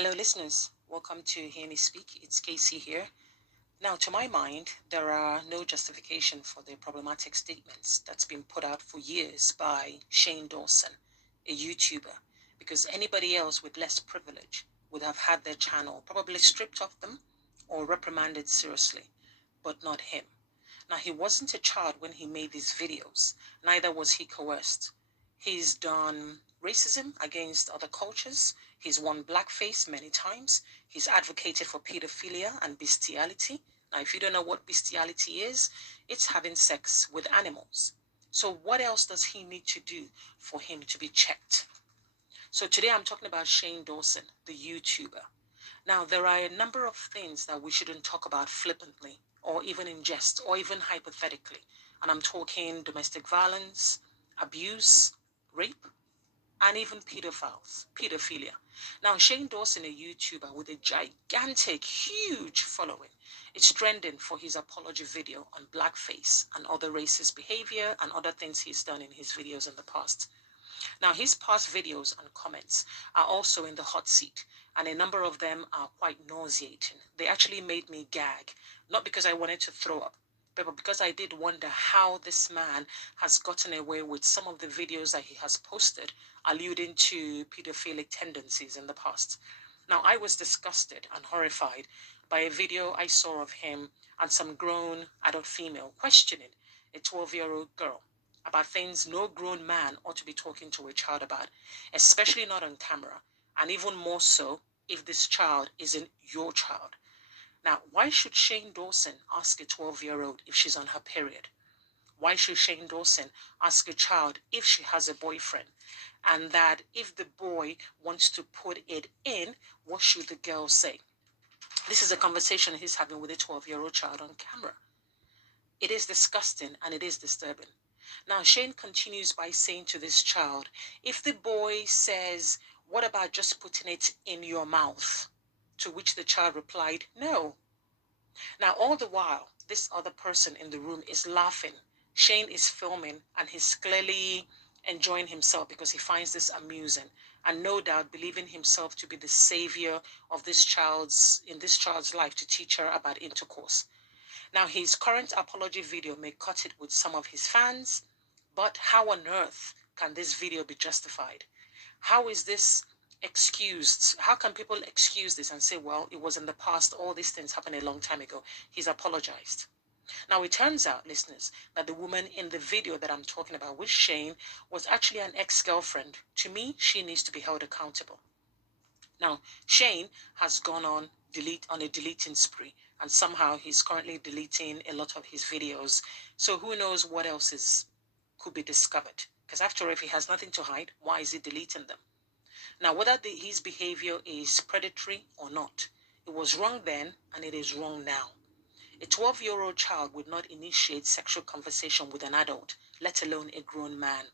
Hello, listeners. Welcome to Hear Me Speak. It's Casey here. Now, to my mind, there are no justification for the problematic statements that's been put out for years by Shane Dawson, a YouTuber, because anybody else with less privilege would have had their channel probably stripped of them or reprimanded seriously, but not him. Now, he wasn't a child when he made these videos, neither was he coerced. He's done racism against other cultures. He's worn blackface many times. He's advocated for pedophilia and bestiality. Now, if you don't know what bestiality is, it's having sex with animals. So what else does he need to do for him to be checked? So today I'm talking about Shane Dawson, the YouTuber. Now, there are a number of things that we shouldn't talk about flippantly or even in jest or even hypothetically. And I'm talking domestic violence, abuse, rape, and even pedophilia. Now, Shane Dawson, a YouTuber with a gigantic, huge following, is trending for his apology video on blackface and other racist behavior and other things he's done in his videos in the past. Now, his past videos and comments are also in the hot seat, and a number of them are quite nauseating. They actually made me gag, not because I wanted to throw up, but because I did wonder how this man has gotten away with some of the videos that he has posted alluding to pedophilic tendencies in the past. Now, I was disgusted and horrified by a video I saw of him and some grown adult female questioning a 12-year-old girl about things no grown man ought to be talking to a child about, especially not on camera, and even more so if this child isn't your child. Now, why should Shane Dawson ask a 12-year-old if she's on her period? Why should Shane Dawson ask a child if she has a boyfriend? And that if the boy wants to put it in, what should the girl say? This is a conversation he's having with a 12-year-old child on camera. It is disgusting and it is disturbing. Now, Shane continues by saying to this child, if the boy says, what about just putting it in your mouth? To which the child replied, no. Now, all the while, this other person in the room is laughing. Shane is filming and he's clearly enjoying himself because he finds this amusing and no doubt believing himself to be the savior of this child's life to teach her about intercourse. Now, his current apology video may cut it with some of his fans, but how on earth can this video be justified? How is this excused? How can people excuse this and say, well, it was in the past, all these things happened a long time ago. He's apologized. Now, it turns out, listeners, that the woman in the video that I'm talking about with Shane was actually an ex-girlfriend. To me, she needs to be held accountable. Now, Shane has gone on a deleting spree, and somehow he's currently deleting a lot of his videos. So who knows what else could be discovered? Because after all, if he has nothing to hide, why is he deleting them? Now, whether his behavior is predatory or not, it was wrong then and it is wrong now. A 12-year-old child would not initiate sexual conversation with an adult, let alone a grown man.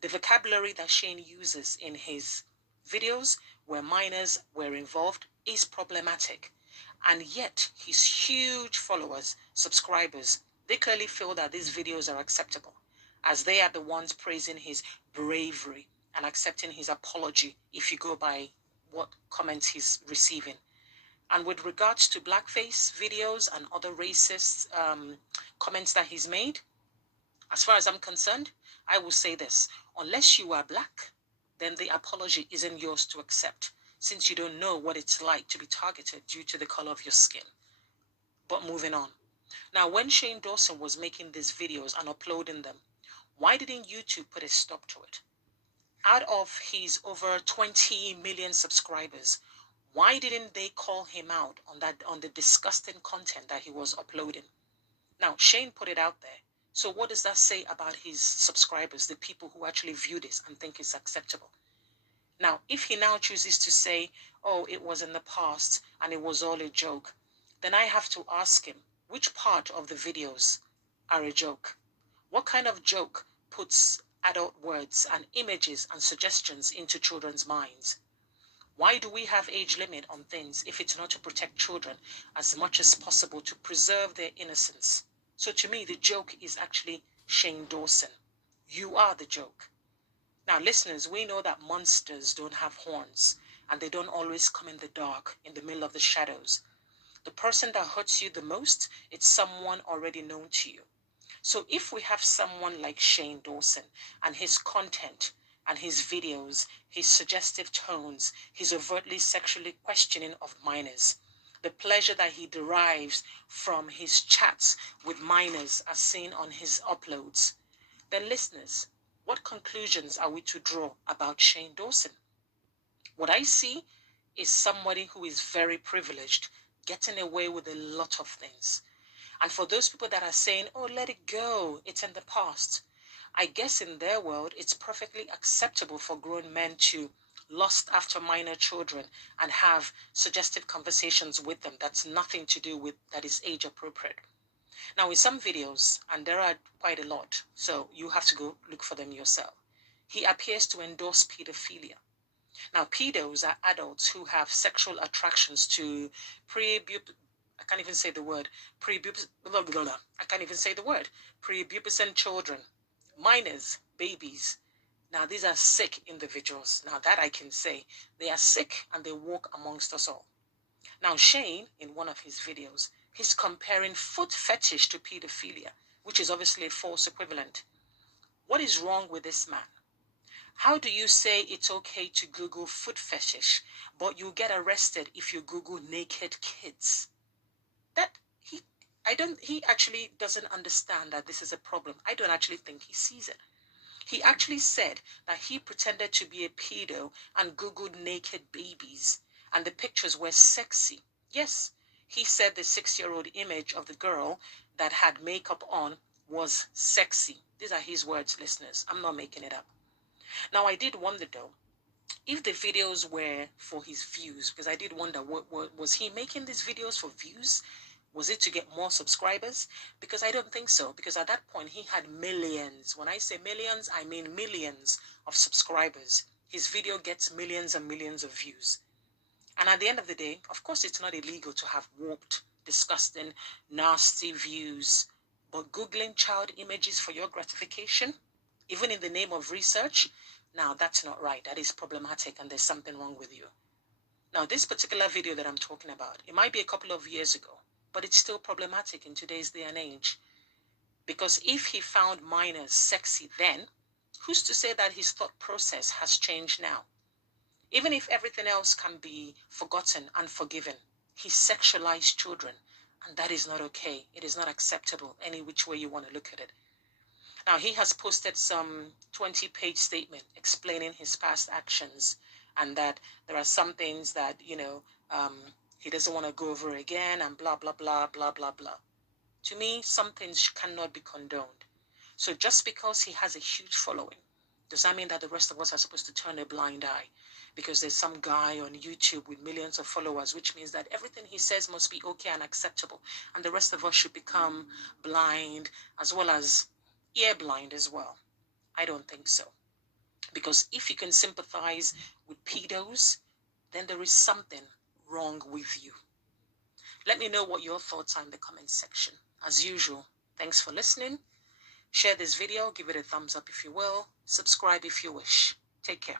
The vocabulary that Shane uses in his videos where minors were involved is problematic. And yet, his huge followers, subscribers, they clearly feel that these videos are acceptable, as they are the ones praising his bravery and accepting his apology if you go by what comments he's receiving. And with regards to blackface videos and other racist comments that he's made, as far as I'm concerned, I will say this. Unless you are black, then the apology isn't yours to accept, since you don't know what it's like to be targeted due to the color of your skin. But moving on. Now, when Shane Dawson was making these videos and uploading them, why didn't YouTube put a stop to it? Out of his over 20 million subscribers, why didn't they call him out on the disgusting content that he was uploading? Now, Shane put it out there. So what does that say about his subscribers, the people who actually view this and think it's acceptable? Now, if he now chooses to say, oh, it was in the past and it was all a joke, then I have to ask him, which part of the videos are a joke? What kind of joke puts adult words and images and suggestions into children's minds? Why do we have age limit on things if it's not to protect children as much as possible to preserve their innocence? So to me, the joke is actually Shane Dawson. You are the joke. Now, listeners, we know that monsters don't have horns. and they don't always come in the dark, in the middle of the shadows. The person that hurts you the most, it's someone already known to you. So if we have someone like Shane Dawson and his content and his videos, his suggestive tones, his overtly sexually questioning of minors, the pleasure that he derives from his chats with minors as seen on his uploads, then listeners, what conclusions are we to draw about Shane Dawson? What I see is somebody who is very privileged, getting away with a lot of things. And for those people that are saying, oh, let it go, it's in the past, I guess in their world, it's perfectly acceptable for grown men to lust after minor children and have suggestive conversations with them. That's nothing to do with that is age appropriate. Now, in some videos, and there are quite a lot, so you have to go look for them yourself, he appears to endorse pedophilia. Now, pedos are adults who have sexual attractions to I can't even say the word, I can't even say the word, prepubescent children, minors, babies. Now, these are sick individuals. Now, that I can say. They are sick and they walk amongst us all. Now, Shane, in one of his videos, he's comparing foot fetish to pedophilia, which is obviously a false equivalent. What is wrong with this man? How do you say it's okay to Google foot fetish, but you get arrested if you Google naked kids? That he actually doesn't understand that this is a problem. I don't actually think he sees it. He actually said that he pretended to be a pedo and Googled naked babies, and the pictures were sexy. Yes, he said the 6-year-old image of the girl that had makeup on was sexy. These are his words, listeners. I'm not making it up. Now, I did wonder though, if the videos were for his views, because I did wonder, what was he making these videos for views? Was it to get more subscribers? Because I don't think so, because at that point he had millions. When I say millions, I mean millions of subscribers. His video gets millions and millions of views. And at the end of the day, of course, it's not illegal to have warped, disgusting, nasty views. But Googling child images for your gratification, even in the name of research, now that's not right. That is problematic and there's something wrong with you. Now, this particular video that I'm talking about, it might be a couple of years ago, but it's still problematic in today's day and age. Because if he found minors sexy then, who's to say that his thought process has changed now? Even if everything else can be forgotten and forgiven, he sexualized children, and that is not okay. It is not acceptable any which way you want to look at it. Now, he has posted some 20-page statement explaining his past actions and that there are some things that, he doesn't want to go over again and blah, blah, blah, blah, blah, blah. To me, some things cannot be condoned. So just because he has a huge following, does that mean that the rest of us are supposed to turn a blind eye? Because there's some guy on YouTube with millions of followers, which means that everything he says must be okay and acceptable. And the rest of us should become blind as well as ear blind as well. I don't think so. Because if you can sympathize with pedos, then there is something wrong with you. Let me know what your thoughts are in the comment section. As usual, thanks for listening. Share this video, give it a thumbs up if you will. Subscribe if you wish. Take care.